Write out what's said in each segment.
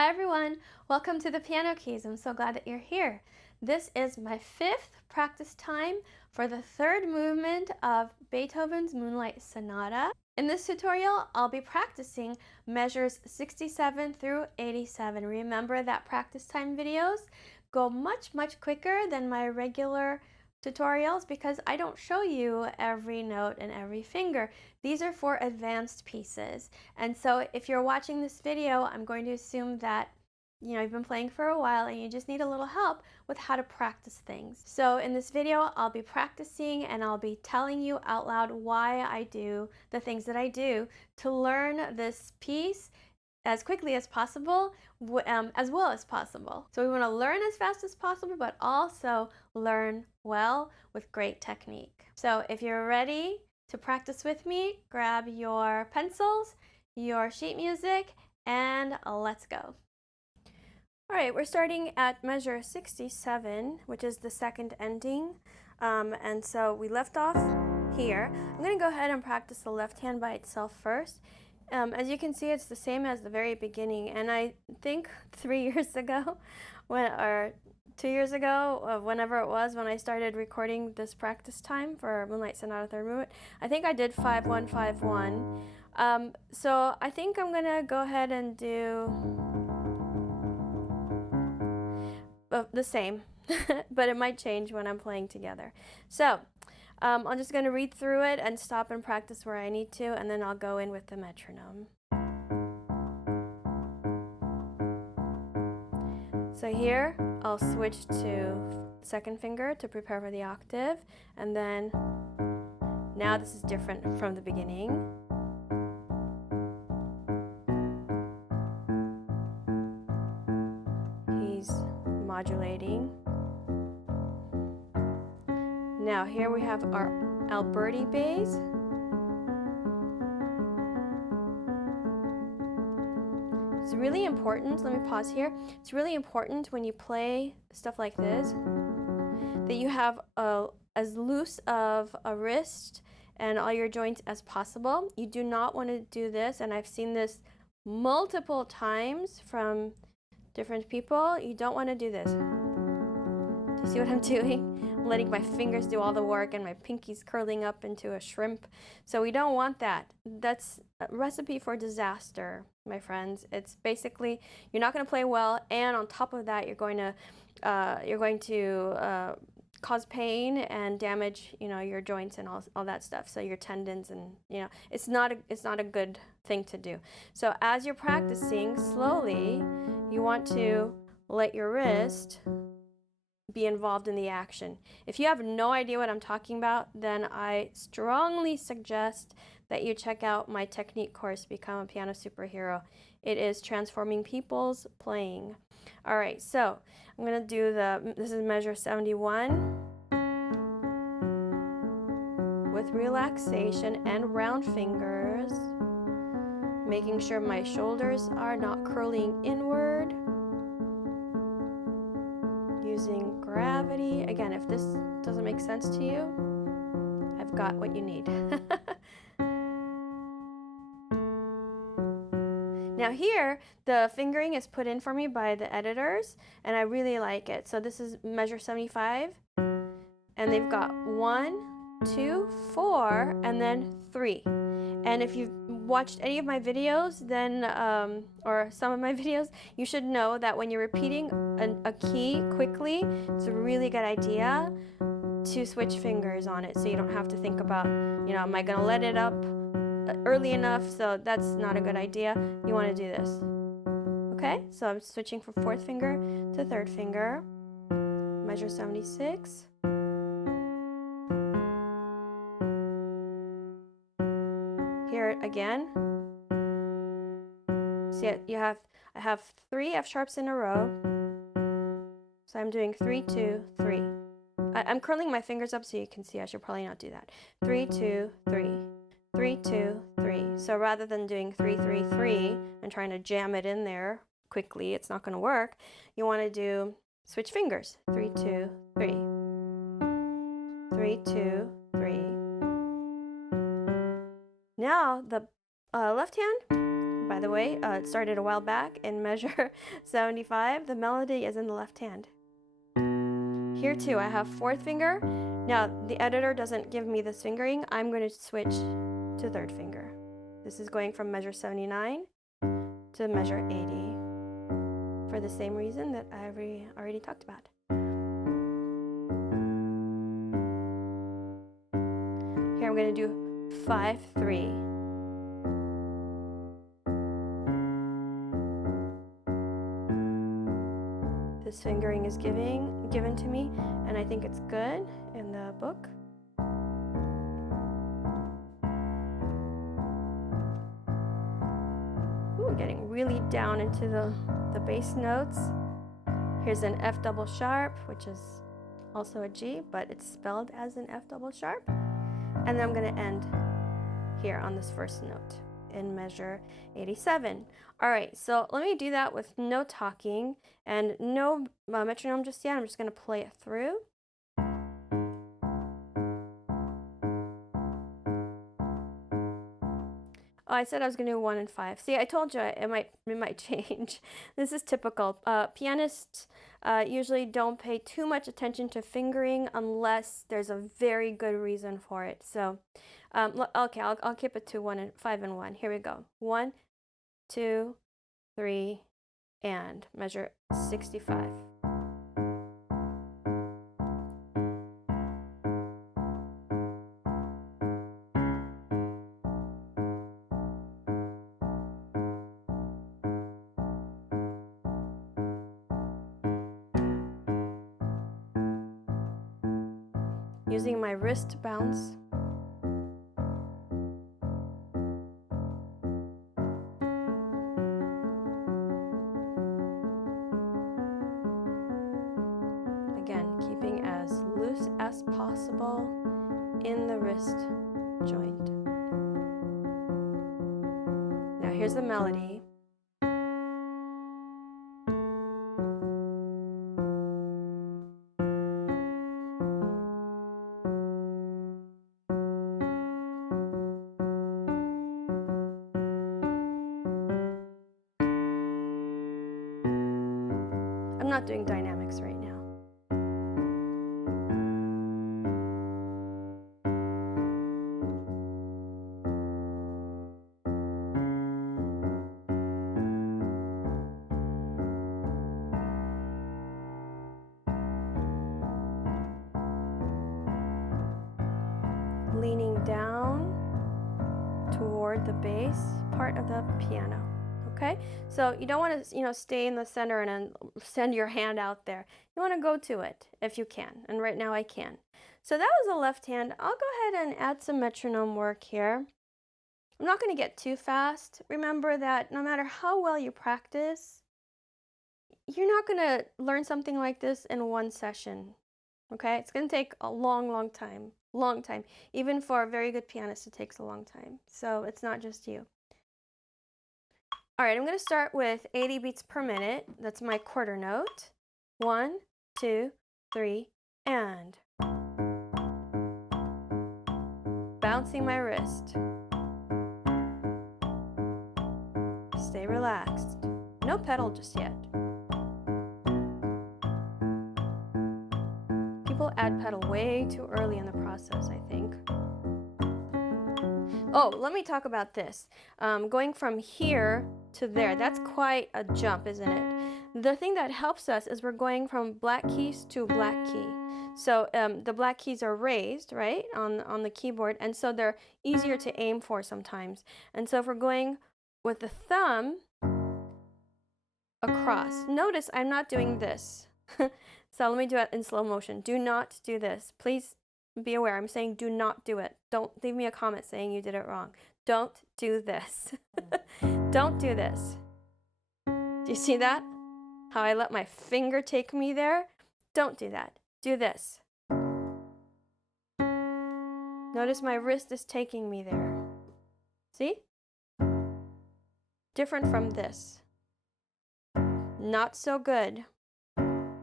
Hi everyone, welcome to the Piano Keys. I'm so glad that you're here. This is my fifth practice time for the third movement of Beethoven's Moonlight Sonata. In this tutorial, I'll be practicing measures 67 through 87. Remember that practice time videos go much quicker than my regular tutorials because I don't show you every note and every finger. These are for advanced pieces. And so if you're watching this video, I'm going to assume that you've been playing for a while and you just need a little help with how to practice things. So in this video, I'll be practicing and I'll be telling you out loud why I do the things that I do to learn this piece as quickly as possible, as well as possible. So we want to learn as fast as possible, but also learn well with great technique. So if you're ready to practice with me, grab your pencils, your sheet music, and let's go. All right, we're starting at measure 67, which is the second ending. And so we left off here. I'm going to go ahead and practice the left hand by itself first. As you can see, it's the same as the very beginning, and I think 3 years ago, or 2 years ago, whenever it was, when I started recording this practice time for Moonlight Sonata third movement, I think I did 5-1, 5-1. So I think I'm gonna go ahead and do the same, but it might change when I'm playing together. So I'm just going to read through it and stop and practice where I need to, and then I'll go in with the metronome. So here, I'll switch to second finger to prepare for the octave, and then now this is different from the beginning. He's modulating. Now here we have our Alberti bass. It's really important, let me pause here. It's really important when you play stuff like this that you have as loose of a wrist and all your joints as possible. You do not want to do this, and I've seen this multiple times from different people. You don't want to do this. Do you see what I'm doing? I'm letting my fingers do all the work and my pinky's curling up into a shrimp. So we don't want that. That's a recipe for disaster, my friends. It's basically, you're not going to play well, and on top of that, you're going to cause pain and damage, your joints and all that stuff. So your tendons, and it's not a good thing to do. So as you're practicing slowly, you want to let your wrist be involved in the action. If you have no idea what I'm talking about, then I strongly suggest that you check out my technique course, Become a Piano Superhero. It is transforming people's playing. All right, so I'm gonna do this is measure 71 with relaxation and round fingers, making sure my shoulders are not curling inward. Using gravity. Again, if this doesn't make sense to you, I've got what you need. Now here, the fingering is put in for me by the editors, and I really like it. So this is measure 75, and they've got 1, 2, 4, and then 3. And if you've watched any of my videos, then or some of my videos, you should know that when you're repeating a key quickly, it's a really good idea to switch fingers on it, so you don't have to think about, am I gonna let it up early enough? So that's not a good idea. You want to do this. Okay, so I'm switching from fourth finger to third finger. Measure 76. Here again. See, I have 3 F sharps in a row. So I'm doing 3, 2, 3. I'm curling my fingers up so you can see. I should probably not do that. 3, 2, 3. 3, 2, 3. So rather than doing 3, 3, 3 and trying to jam it in there quickly, it's not going to work. You want to switch fingers. 3, 2, 3. 3, 2, 3. Now the left hand by the way. It started a while back in measure 75. The melody is in the left hand. Here too, I have fourth finger. Now, the editor doesn't give me this fingering. I'm going to switch to third finger. This is going from measure 79 to measure 80 for the same reason that I already talked about. Here I'm going to do 5-3. This fingering is given to me, and I think it's good in the book. Ooh, getting really down into the bass notes. Here's an F double sharp, which is also a G, but it's spelled as an F double sharp. And then I'm going to end here on this first note in measure 87. All right, so let me do that with no talking and no metronome just yet. I'm just going to play it through. Oh, I said I was going to do 1 and 5. See, I told you it might change. This is typical. Pianists usually don't pay too much attention to fingering unless there's a very good reason for it. So, okay, I'll keep it to 5 and 1. Here we go. 1, 2, 3, and measure 65. Using my wrist to bounce. Again, keeping as loose as possible in the wrist joint. Now here's the melody. I'm not doing dynamics right now. Leaning down toward the bass part of the piano. Okay, so you don't want to, stay in the center and then send your hand out there. You want to go to it if you can, and right now I can. So that was the left hand. I'll go ahead and add some metronome work here. I'm not going to get too fast. Remember that no matter how well you practice, you're not going to learn something like this in one session. Okay, it's going to take a long time. Long time. Even for a very good pianist, it takes a long time. So it's not just you. All right, I'm going to start with 80 beats per minute. That's my quarter note. 1, 2, 3, and. Bouncing my wrist. Stay relaxed. No pedal just yet. People add pedal way too early in the process, I think. Oh, let me talk about this. Going from here to there, that's quite a jump, isn't it? The thing that helps us is we're going from black keys to black key. So the black keys are raised, right, on the keyboard, and so they're easier to aim for sometimes. And so if we're going with the thumb across, notice I'm not doing this. So let me do it in slow motion. Do not do this. Please be aware. I'm saying do not do it. Don't leave me a comment saying you did it wrong. Don't do this. Don't do this. Do you see that? How I let my finger take me there? Don't do that. Do this. Notice my wrist is taking me there. See? Different from this. Not so good.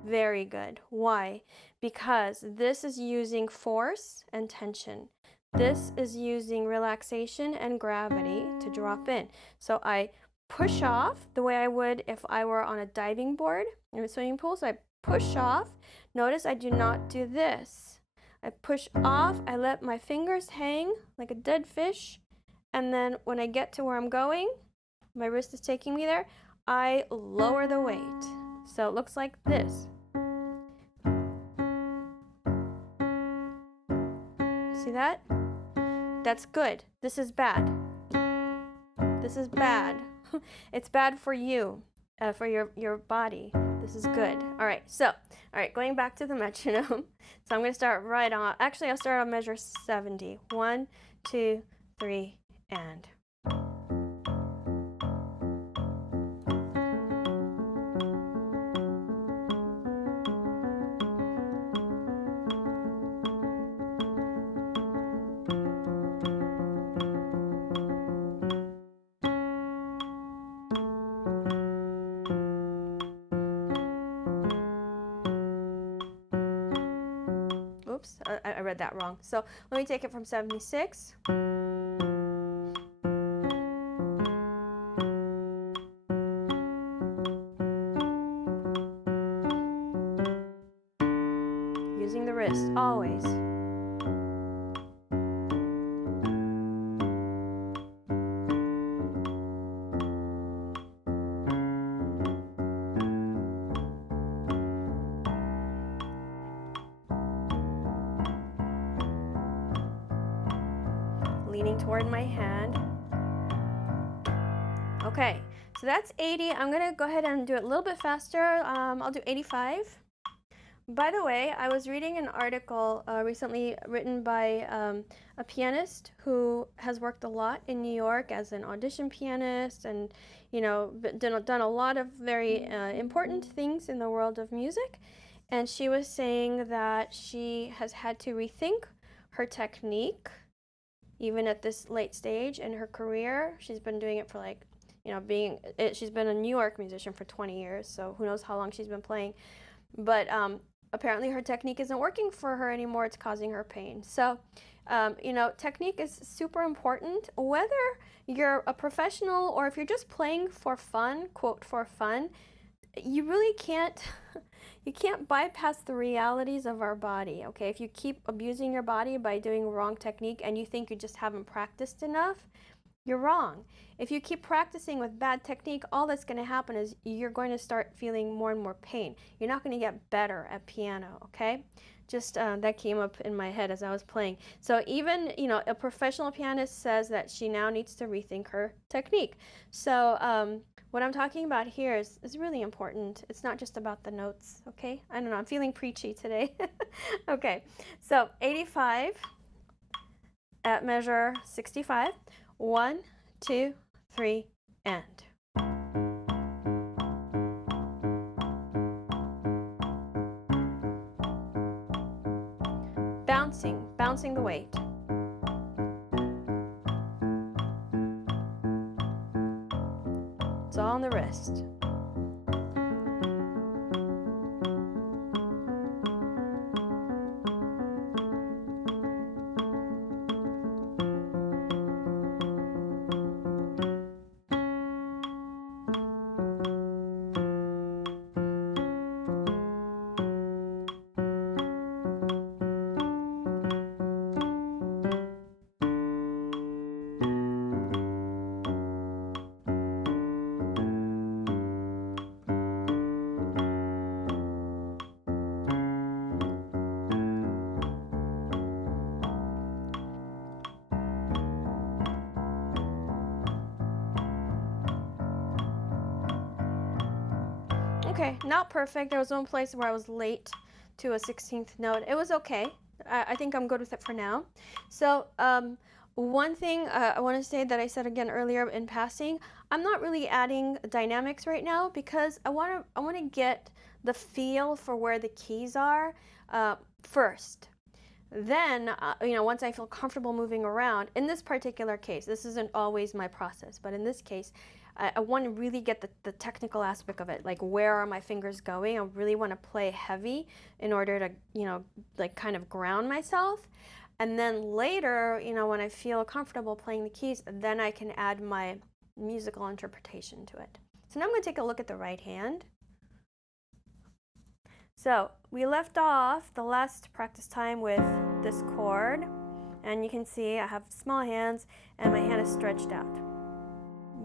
Very good. Why? Because this is using force and tension. This is using relaxation and gravity to drop in. So I push off the way I would if I were on a diving board in a swimming pool. So I push off. Notice I do not do this. I push off, I let my fingers hang like a dead fish, and then when I get to where I'm going, my wrist is taking me there, I lower the weight. So it looks like this. See that? That's good. This is bad. This is bad. It's bad for you, for your body. This is good. All right, going back to the metronome. So I'm going to start right on. Actually, I'll start on measure 70. 1, 2, 3, and. Oops, I read that wrong. So let me take it from 76. Using the wrist, always. Leaning toward my hand. Okay, so that's 80. I'm gonna go ahead and do it a little bit faster. I'll do 85. By the way, I was reading an article recently written by a pianist who has worked a lot in New York as an audition pianist, and done a lot of very important things in the world of music. And she was saying that she has had to rethink her technique even at this late stage in her career. She's been doing it for she's been a New York musician for 20 years, so who knows how long she's been playing. But apparently her technique isn't working for her anymore. It's causing her pain. So, technique is super important, whether you're a professional or if you're just playing for fun, quote, for fun. You really can't bypass the realities of our body, okay? If you keep abusing your body by doing wrong technique and you think you just haven't practiced enough, you're wrong. If you keep practicing with bad technique, all that's going to happen is you're going to start feeling more and more pain. You're not going to get better at piano, okay? Just that came up in my head as I was playing. So even, a professional pianist says that she now needs to rethink her technique. So what I'm talking about here is really important. It's not just about the notes, okay? I don't know, I'm feeling preachy today. Okay, so 85 at measure 65. 1, 2, 3, and. Bouncing the weight. It's all on the wrist. Okay, not perfect. There was one place where I was late to a 16th note. It was okay. I think I'm good with it for now. So one thing I want to say that I said again earlier in passing, I'm not really adding dynamics right now because I want to get the feel for where the keys are first. Then, once I feel comfortable moving around, in this particular case, this isn't always my process, but in this case, I want to really get the technical aspect of it, like where are my fingers going? I really want to play heavy in order to, kind of ground myself. And then later, when I feel comfortable playing the keys, then I can add my musical interpretation to it. So now I'm going to take a look at the right hand. So we left off the last practice time with this chord, and you can see I have small hands and my hand is stretched out.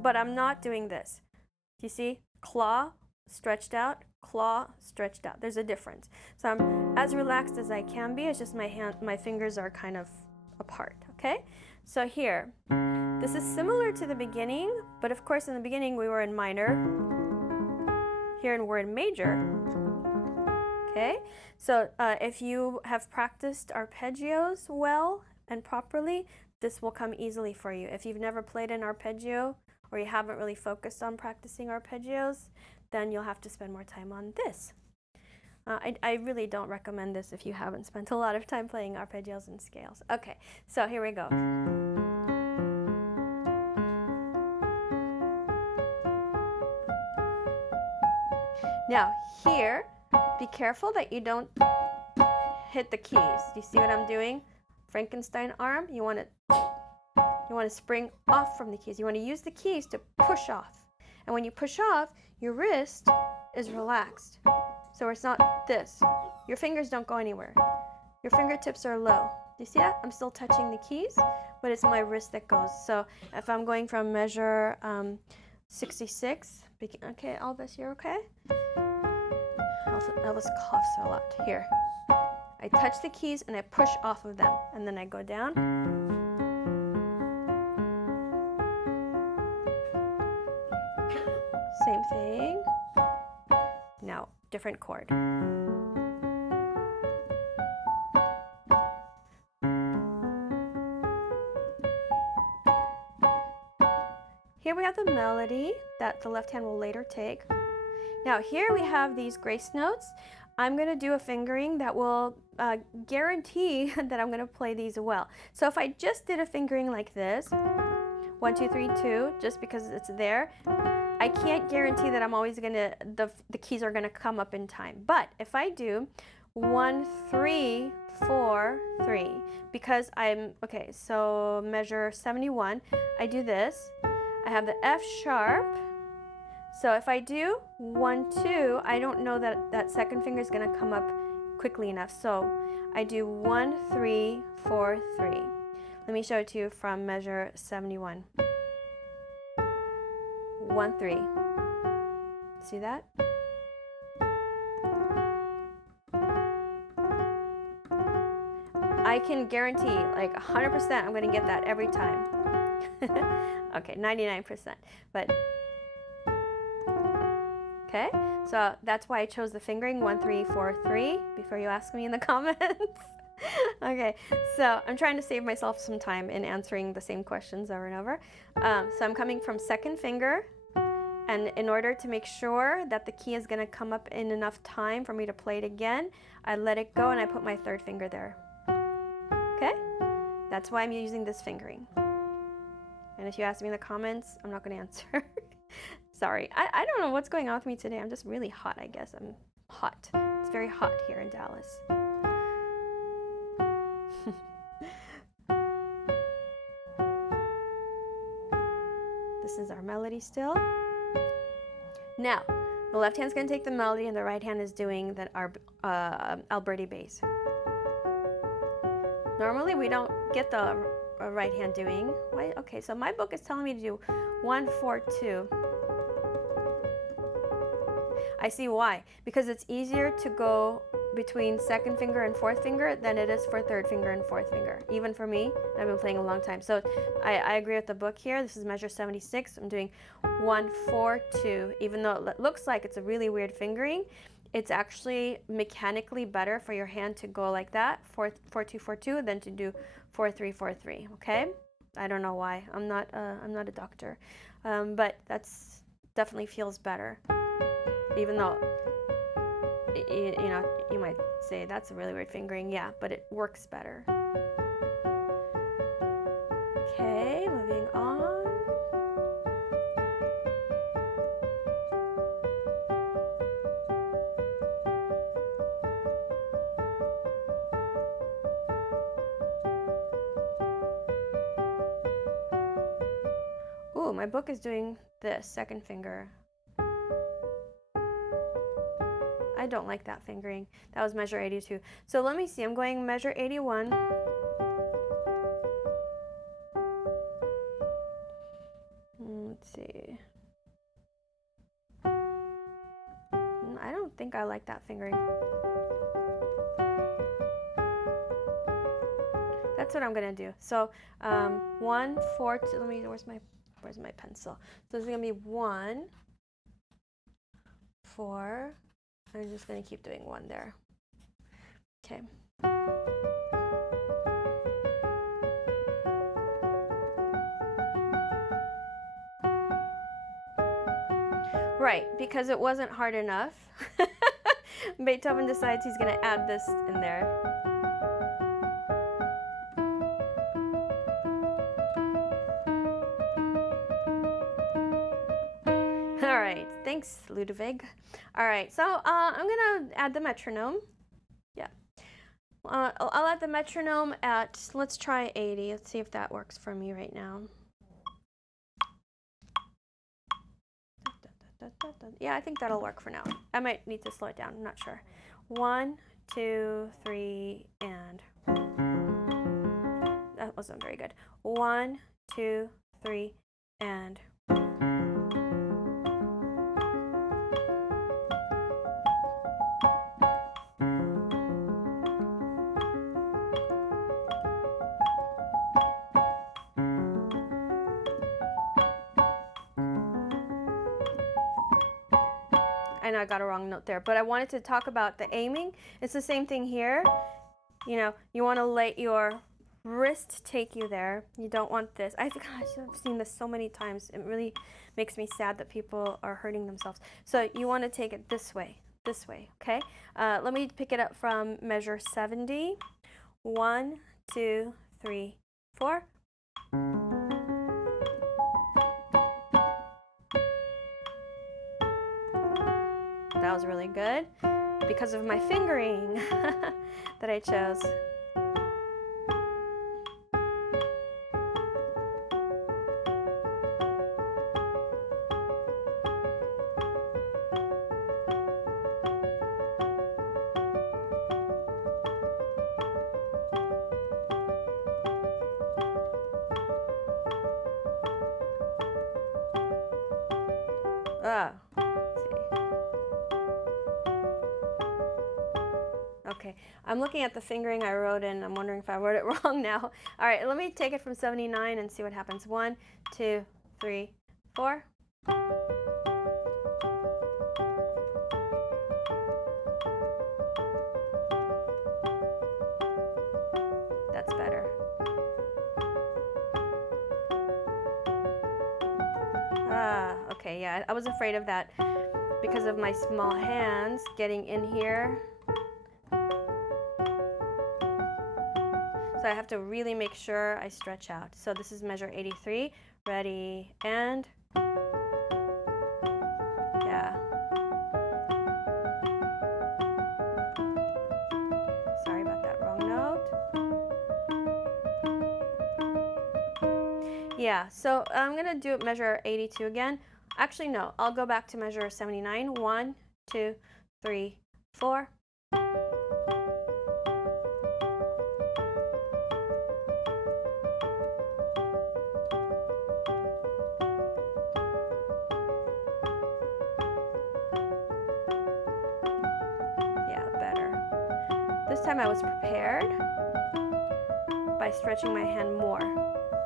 But I'm not doing this. Do you see? Claw, stretched out, claw, stretched out. There's a difference. So I'm as relaxed as I can be. It's just my fingers are kind of apart, okay? So here, this is similar to the beginning, but of course in the beginning we were in minor. Here we're in major. Okay, so if you have practiced arpeggios well and properly, this will come easily for you. If you've never played an arpeggio or you haven't really focused on practicing arpeggios, then you'll have to spend more time on this. I really don't recommend this if you haven't spent a lot of time playing arpeggios and scales. Okay, so here we go. Now here, be careful that you don't hit the keys. Do you see what I'm doing? Frankenstein arm, you want to spring off from the keys. You want to use the keys to push off. And when you push off, your wrist is relaxed. So it's not this. Your fingers don't go anywhere. Your fingertips are low. Do you see that? I'm still touching the keys, but it's my wrist that goes. So if I'm going from measure 66, okay, Elvis, you're okay? Elvis coughs a lot. Here. I touch the keys and I push off of them, and then I go down. Same thing. Now, different chord. Here we have the melody that the left hand will later take. Now here we have these grace notes. I'm going to do a fingering that will guarantee that I'm going to play these well. So if I just did a fingering like this, 1, 2, 3, 2, just because it's there, I can't guarantee that I'm always going to, the keys are going to come up in time. But if I do 1, 3, 4, 3, because okay, so measure 71, I do this. I have the F sharp. So if I do 1, 2, I don't know that that second finger is going to come up quickly enough. So I do 1, 3, 4, 3. Let me show it to you from measure 71. 1, 3. See that? I can guarantee like 100% I'm going to get that every time. Okay, 99%. But okay, so that's why I chose the fingering 1, 3, 4, 3 before you ask me in the comments. Okay, so I'm trying to save myself some time in answering the same questions over and over. So I'm coming from second finger, and in order to make sure that the key is going to come up in enough time for me to play it again, I let it go and I put my third finger there. Okay, that's why I'm using this fingering. And if you ask me in the comments, I'm not going to answer. Sorry, I don't know what's going on with me today. I'm just really hot, I guess. I'm hot. It's very hot here in Dallas. This is our melody still. Now, the left hand's going to take the melody and the right hand is doing our Alberti bass. Normally we don't get the right hand doing. Why? Okay, so my book is telling me to do 1, 4, 2. I see why. Because it's easier to go between second finger and fourth finger than it is for third finger and fourth finger. Even for me, I've been playing a long time. So I agree with the book here. This is measure 76. I'm doing 1, 4, 2. Even though it looks like it's a really weird fingering, it's actually mechanically better for your hand to go like that, 4, 4, 2, 4, 2, than to do 4, 3, 4, 3. Okay? I don't know why. I'm not a doctor, but that's definitely feels better. Even though, you know, you might say that's a really weird fingering. Yeah, but it works better. Okay, moving on. Ooh, Oh, my book is doing this second finger. I don't like that fingering. That was measure 82. So let me see, I'm going measure 81. Let's see. I don't think I like that fingering. That's what I'm gonna do. So 1, 4, 2, let me, where's my pencil? So this is gonna be 1, 4, I'm just gonna keep doing 1 there. Okay. Right, because it wasn't hard enough. Beethoven decides he's gonna add this in there. All right, thanks, Ludwig. All right, so I'm gonna add the metronome. Yeah, I'll add the metronome at, let's try 80. Let's see if that works for me right now. Yeah, I think that'll work for now. I might need to slow it down, I'm not sure. 1, 2, 3, and that wasn't very good. 1, 2, 3, and I know I got a wrong note there, but I wanted to talk about the aiming. It's the same thing here. You know, you want to let your wrist take you there. You don't want this. I've seen this so many times. It really makes me sad that people are hurting themselves. So you want to take it this way, okay? Let me pick it up from measure 70. 1, 2, 3, 4. That was really good because of my fingering that I chose. Okay, I'm looking at the fingering I wrote in. I'm wondering if I wrote it wrong now. All right, let me take it from 79 and see what happens. 1, 2, 3, 4. That's better. Okay, yeah, I was afraid of that because of my small hands getting in here. So I have to really make sure I stretch out. So this is measure 83. Ready, and yeah. Sorry about that wrong note. Yeah, so I'm gonna do measure 82 again. Actually, no, I'll go back to measure 79. 1, 2, 3, 4. This time I was prepared by stretching my hand more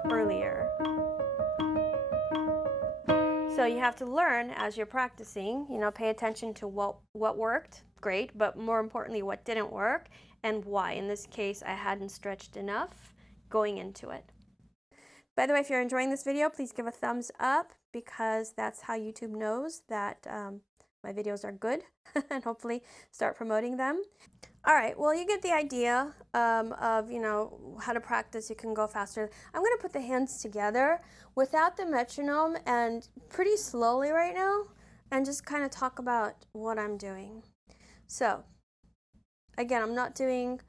earlier. So you have to learn as you're practicing, you know, pay attention to what worked, great, but more importantly, what didn't work and why. In this case, I hadn't stretched enough going into it. By the way, if you're enjoying this video, please give a thumbs up because that's how YouTube knows that my videos are good and hopefully start promoting them. All right, well, you get the idea of, you know, how to practice. You can go faster. I'm going to put the hands together without the metronome and pretty slowly right now and just kind of talk about what I'm doing. So, again, I'm not doing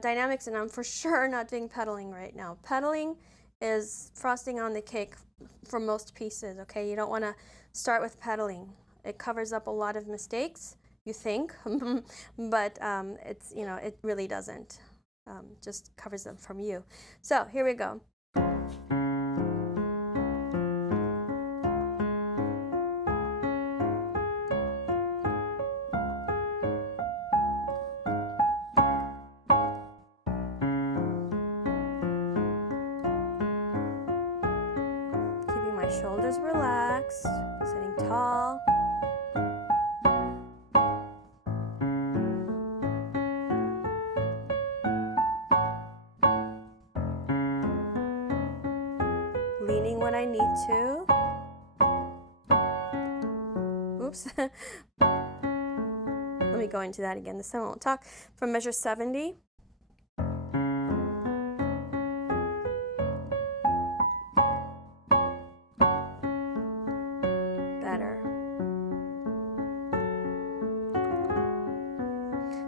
dynamics and I'm for sure not doing pedaling right now. Pedaling is frosting on the cake for most pieces, okay? You don't want to start with pedaling. It covers up a lot of mistakes, you think, but it's, you know, it really doesn't. Just covers them from you. So here we go. Keeping my shoulders relaxed, sitting tall. Leaning when I need to. Oops. Let me go into that again. This time I won't talk. From measure 70. Better.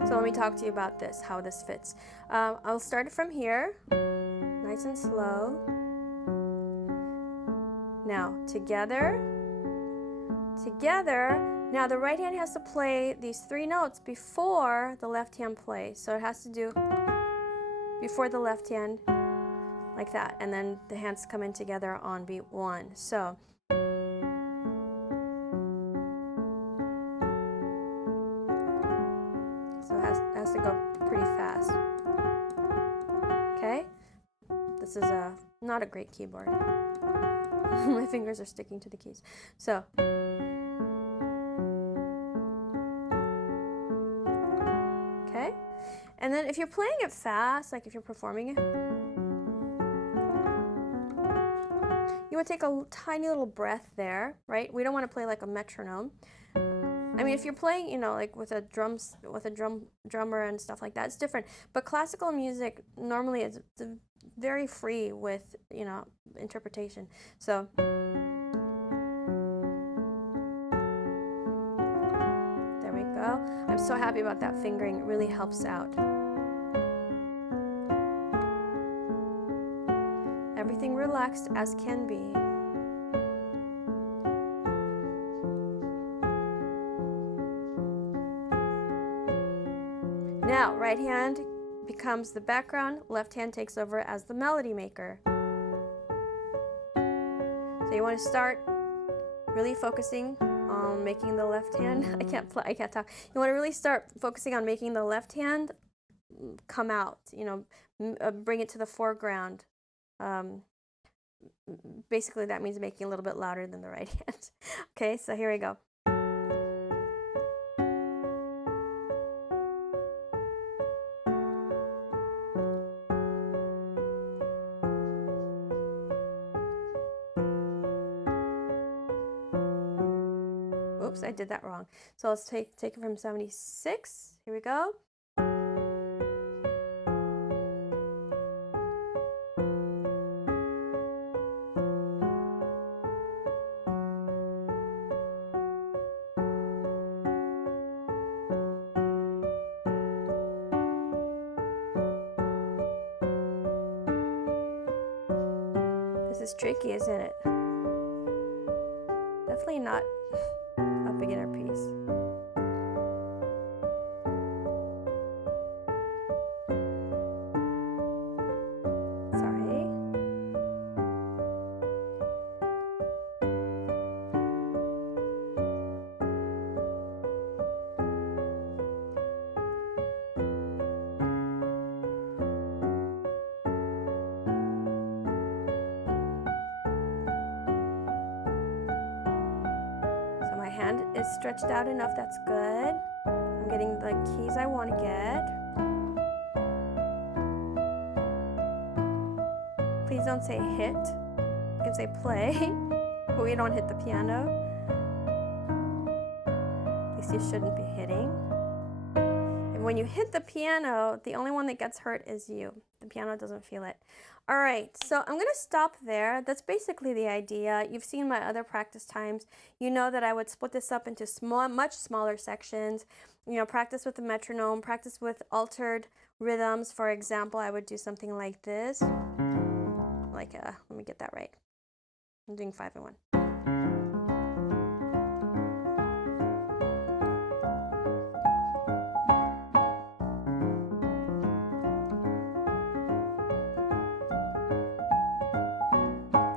So let me talk to you about this, how this fits. I'll start it from here, nice and slow. Now, together, together. Now the right hand has to play these 3 notes before the left hand plays. So it has to do before the left hand, like that. And then the hands come in together on beat 1. So it has to go pretty fast. Okay? This is not a great keyboard. My fingers are sticking to the keys. So okay, and then if you're playing it fast, like if you're performing it, you would take a tiny little breath there, right? We don't want to play like a metronome. I mean, if you're playing, you know, like with a drummer and stuff like that, it's different. But classical music normally is very free with, you know, interpretation. So there we go. I'm so happy about that fingering. It really helps out. Everything relaxed as can be. Now, right hand becomes the background, left hand takes over as the melody maker. So you want to start really focusing on making the left hand, I can't talk. You want to really start focusing on making the left hand come out, you know, bring it to the foreground. Basically that means making a little bit louder than the right hand. Okay, so here we go. Oops, I did that wrong. So let's take it from 76. Here we go. This is tricky, isn't it? Definitely not a beginner piece. Sorry. So my hand is stretched out enough, that's good. I'm getting the keys I want to get. Please don't say hit. You can say play, but we don't hit the piano. At least you shouldn't be hitting. And when you hit the piano, the only one that gets hurt is you. The piano doesn't feel it. All right, so I'm going to stop there. That's basically the idea. You've seen my other practice times. You know that I would split this up into much smaller sections. You know, practice with the metronome, practice with altered rhythms. For example, I would do something like this, like, let me get that right. I'm doing 5 and 1.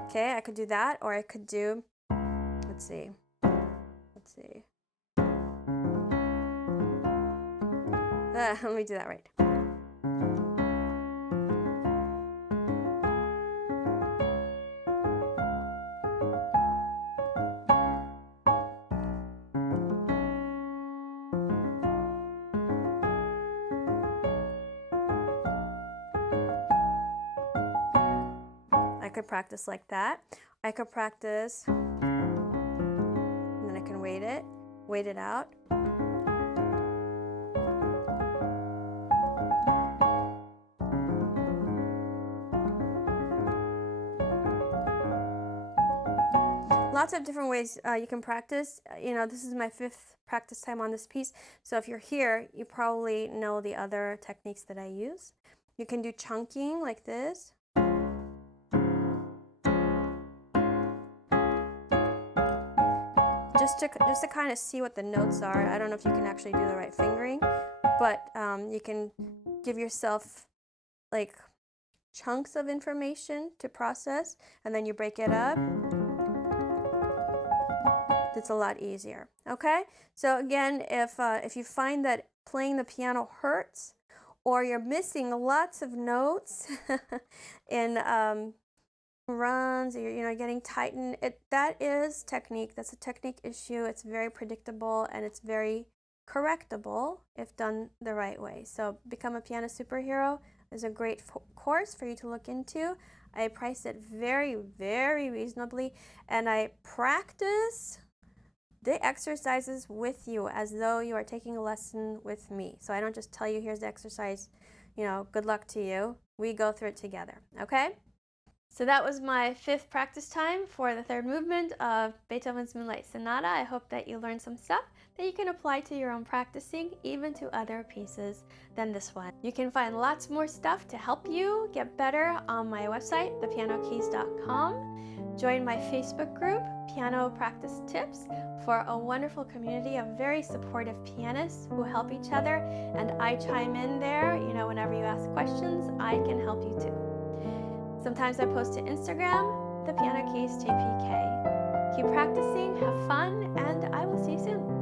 Okay, I could do that, or I could do, let's see. Let me do that right. I could practice like that. I could practice, and then I can wait it out. Lots of different ways you can practice. You know, this is my 5th practice time on this piece, so if you're here, you probably know the other techniques that I use. You can do chunking like this. Just to kind of see what the notes are. I don't know if you can actually do the right fingering, but you can give yourself like chunks of information to process, and then you break it up. It's a lot easier. Okay, so again, if you find that playing the piano hurts, or you're missing lots of notes in runs, or you're getting tightened, that is technique. That's a technique issue. It's very predictable, and it's very correctable if done the right way. So Become a Piano Superhero is a great course for you to look into. I price it very, very reasonably, and I practice the exercises with you as though you are taking a lesson with me. So I don't just tell you, here's the exercise, good luck to you. We go through it together, okay? So that was my 5th practice time for the 3rd movement of Beethoven's Moonlight Sonata. I hope that you learned some stuff that you can apply to your own practicing, even to other pieces than this one. You can find lots more stuff to help you get better on my website, thepianokeys.com. Join my Facebook group, Piano Practice Tips, for a wonderful community of very supportive pianists who help each other, and I chime in there. Whenever you ask questions, I can help you too. Sometimes I post to Instagram, The Piano Keys TPK. Keep practicing, have fun, and I will see you soon.